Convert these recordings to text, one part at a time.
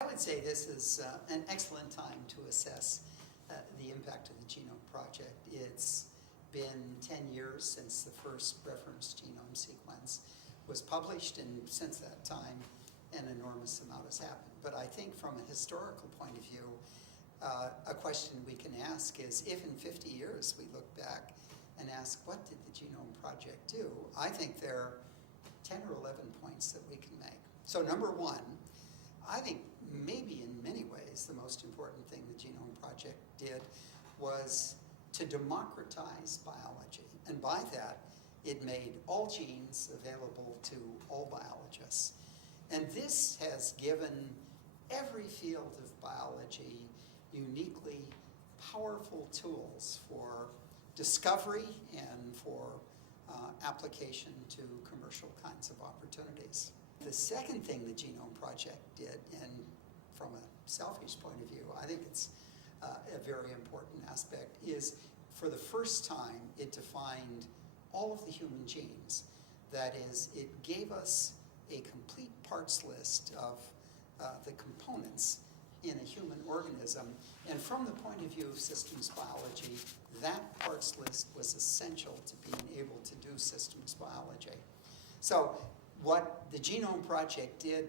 I would say this is an excellent time to assess the impact of the Genome Project. It's been 10 years since the first reference genome sequence was published, and since that time an enormous amount has happened. But I think from a historical point of view, a question we can ask is, if in 50 years we look back and ask, what did the Genome Project do? I think there are 10 or 11 points that we can make. So number one, I think maybe in many ways the most important thing the Genome Project did was to democratize biology. And by that, it made all genes available to all biologists. And this has given every field of biology uniquely powerful tools for discovery and for application to commercial kinds of opportunities. The second thing the Genome Project did, and from a selfish point of view, I think it's a very important aspect, is for the first time it defined all of the human genes. That is, it gave us a complete parts list of the components in a human organism, and from the point of view of systems biology, that parts list was essential to being able to do systems biology. So what the Genome Project did,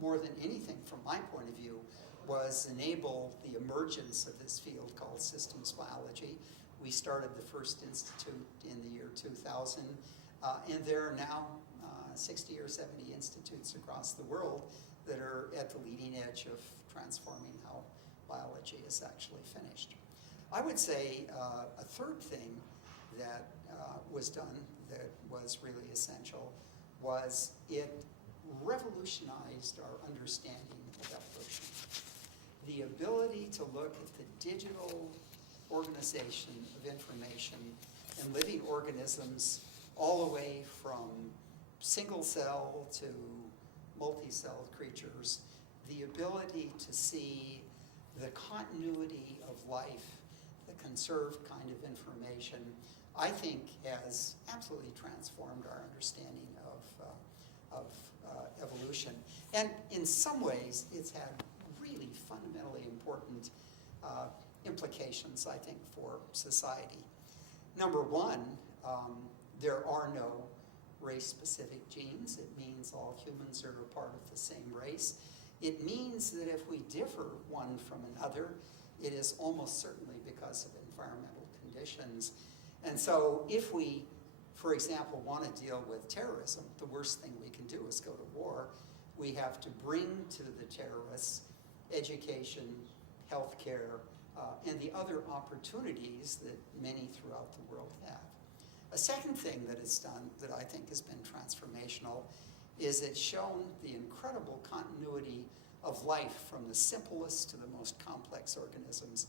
more than anything from my point of view, was enable the emergence of this field called systems biology. We started the first institute in the year 2000, and there are now 60 or 70 institutes across the world that are at the leading edge of transforming how biology is actually finished. I would say a third thing that was done that was really essential was it revolutionized our understanding of evolution. The ability to look at the digital organization of information in living organisms all the way from single cell to multi-celled creatures, the ability to see the continuity of life, the conserved kind of information, I think has absolutely transformed our understanding of evolution. And in some ways, it's had really fundamentally important implications, I think, for society. Number one, there are no race-specific genes. It means all humans are a part of the same race. It means that if we differ one from another, it is almost certainly because of environmental conditions. And so if we, for example, want to deal with terrorism, the worst thing we can do is go to war. We have to bring to the terrorists education, healthcare, and the other opportunities that many throughout the world have. A second thing that it's done that I think has been transformational is it's shown the incredible continuity of life from the simplest to the most complex organisms.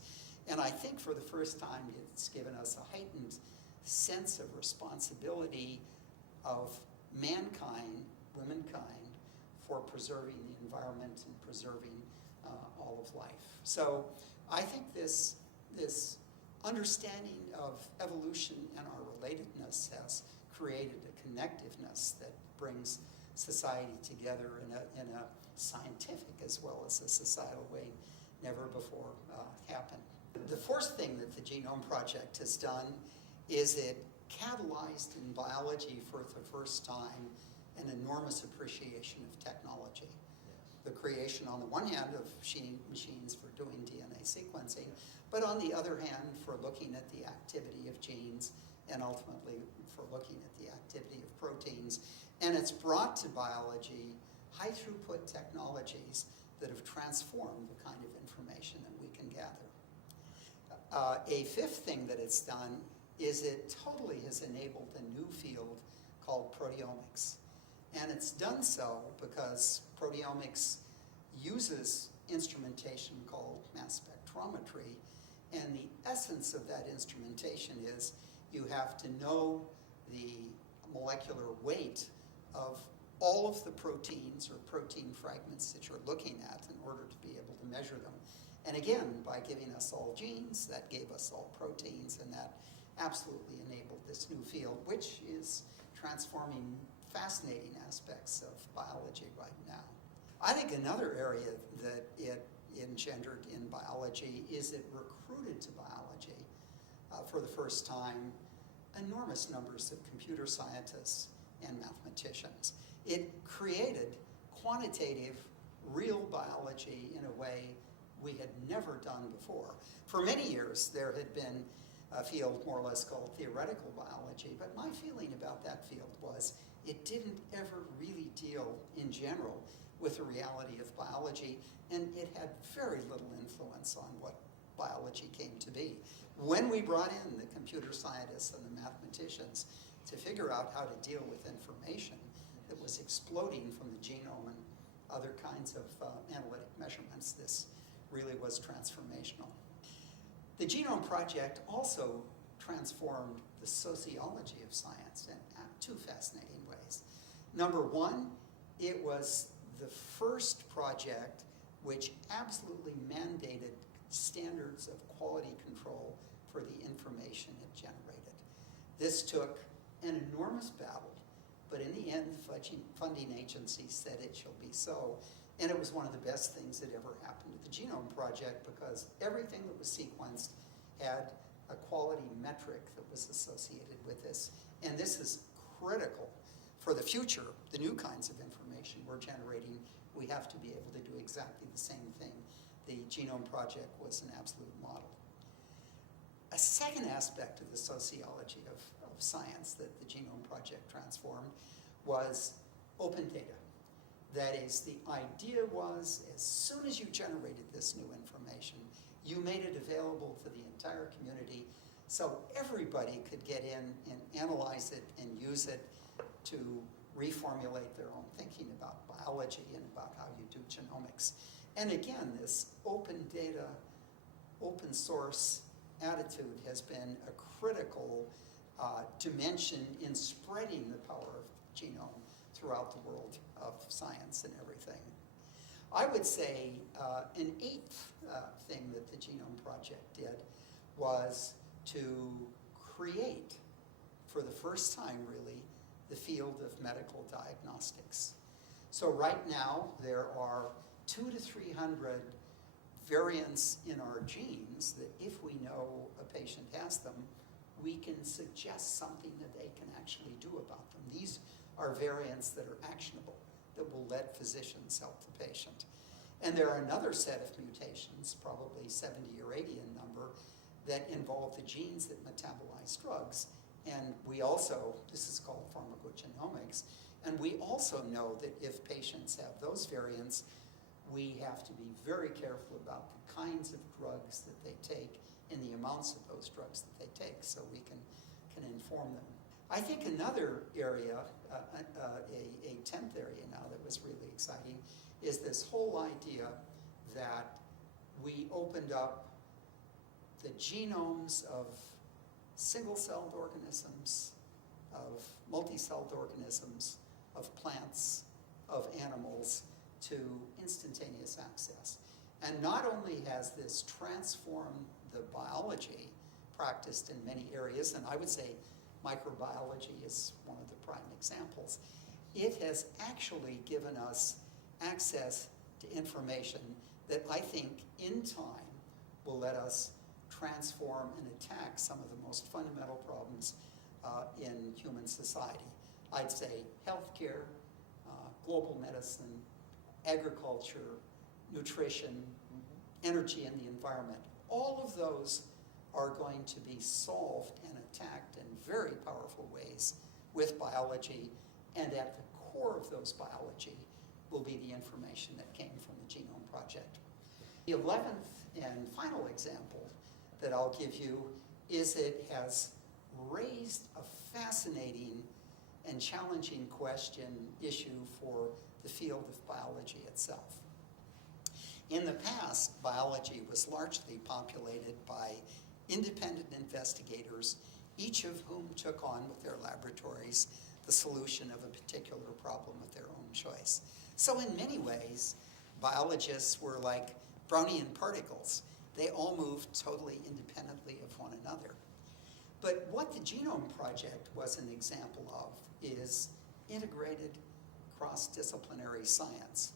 And I think for the first time it's given us a heightened sense of responsibility of mankind, womankind, for preserving the environment and preserving all of life. So I think this understanding of evolution and our relatedness has created a connectiveness that brings society together in a scientific as well as a societal way never before happened. The fourth thing that the Genome Project has done is it catalyzed in biology for the first time an enormous appreciation of technology. The creation, on the one hand, of machines for doing DNA sequencing, but on the other hand, for looking at the activity of genes and ultimately for looking at the activity of proteins. And it's brought to biology high throughput technologies that have transformed the kind of information that we can gather. A fifth thing that it's done is it totally has enabled a new field called proteomics. And it's done so because proteomics uses instrumentation called mass spectrometry, and the essence of that instrumentation is you have to know the molecular weight of all of the proteins or protein fragments that you're looking at in order to be able to measure them. And again, by giving us all genes, that gave us all proteins, and that absolutely enabled this new field, which is transforming fascinating aspects of biology right now. I think another area that it engendered in biology is it recruited to biology for the first time enormous numbers of computer scientists and mathematicians. It created quantitative, real biology in a way we had never done before. For many years, there had been a field more or less called theoretical biology, but my feeling about that field was it didn't ever really deal in general with the reality of biology, and it had very little influence on what biology came to be. When we brought in the computer scientists and the mathematicians to figure out how to deal with information that was exploding from the genome and other kinds of analytic measurements, this really was transformational. The Genome Project also transformed the sociology of science in two fascinating ways. Number one, it was the first project which absolutely mandated standards of quality control for the information it generated. This took an enormous battle, but in the end, funding agencies said it shall be so. And it was one of the best things that ever happened to the Genome Project because everything that was sequenced had a quality metric that was associated with this. And this is critical for the future, the new kinds of information we're generating. We have to be able to do exactly the same thing. The Genome Project was an absolute model. A second aspect of the sociology of science that the Genome Project transformed was open data. That is, the idea was as soon as you generated this new information, you made it available to the entire community so everybody could get in and analyze it and use it to reformulate their own thinking about biology and about how you do genomics. And again, this open data, open source attitude has been a critical dimension in spreading the power of the genome throughout the world of science and everything. I would say an eighth thing that the Genome Project did was to create, for the first time really, the field of medical diagnostics. So right now, there are 200 to 300 variants in our genes that if we know a patient has them, we can suggest something that they can actually do about them. These are variants that are actionable, that will let physicians help the patient. And there are another set of mutations, probably 70 or 80 in number, that involve the genes that metabolize drugs. And we also, this is called pharmacogenomics, and we also know that if patients have those variants, we have to be very careful about the kinds of drugs that they take and the amounts of those drugs that they take so we can inform them. I think another area, a 10th area now that was really exciting, is this whole idea that we opened up the genomes of single-celled organisms, of multi-celled organisms, of plants, of animals to instantaneous access. And not only has this transformed the biology practiced in many areas, and I would say microbiology is one of the prime examples, it has actually given us access to information that I think in time will let us transform and attack some of the most fundamental problems in human society. I'd say healthcare, global medicine, agriculture, nutrition, energy and the environment. All of those are going to be solved and attacked in very powerful ways with biology, and at the core of those biology will be the information that came from the Genome Project. The 11th and final example that I'll give you is it has raised a fascinating and challenging issue for the field of biology itself. In the past, biology was largely populated by independent investigators, each of whom took on with their laboratories the solution of a particular problem of their own choice. So in many ways, biologists were like Brownian particles. They all moved totally independently of one another. But what the Genome Project was an example of is integrated cross-disciplinary science,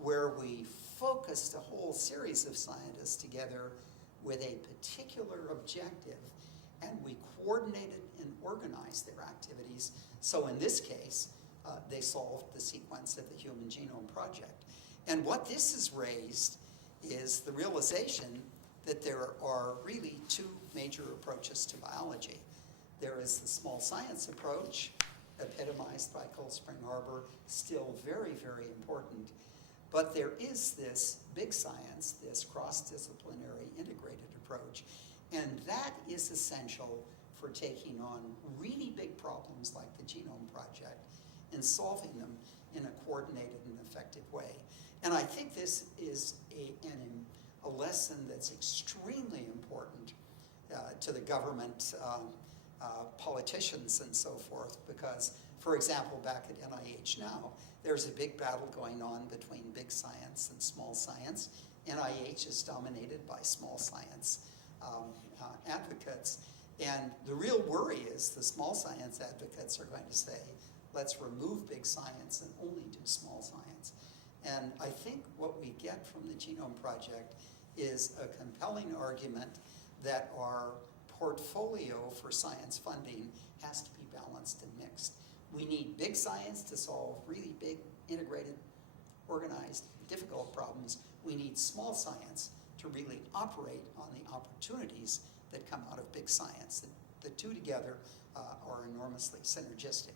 where we focused a whole series of scientists together with a particular objective, and we coordinated and organized their activities. So in this case, they solved the sequence of the Human Genome Project. And what this has raised is the realization that there are really two major approaches to biology. There is the small science approach, epitomized by Cold Spring Harbor, still very, very important. But there is this big science, this cross-disciplinary integrated approach, and that is essential for taking on really big problems like the Genome Project and solving them in a coordinated and effective way. And I think this is a lesson that's extremely important to the government, politicians and so forth, because, for example, back at NIH now, there's a big battle going on between big science and small science. NIH is dominated by small science advocates. And the real worry is the small science advocates are going to say, let's remove big science and only do small science. And I think what we get from the Genome Project is a compelling argument that our portfolio for science funding has to be balanced and mixed. We need big science to solve really big, integrated, organized, difficult problems. We need small science to really operate on the opportunities that come out of big science. The two together are enormously synergistic.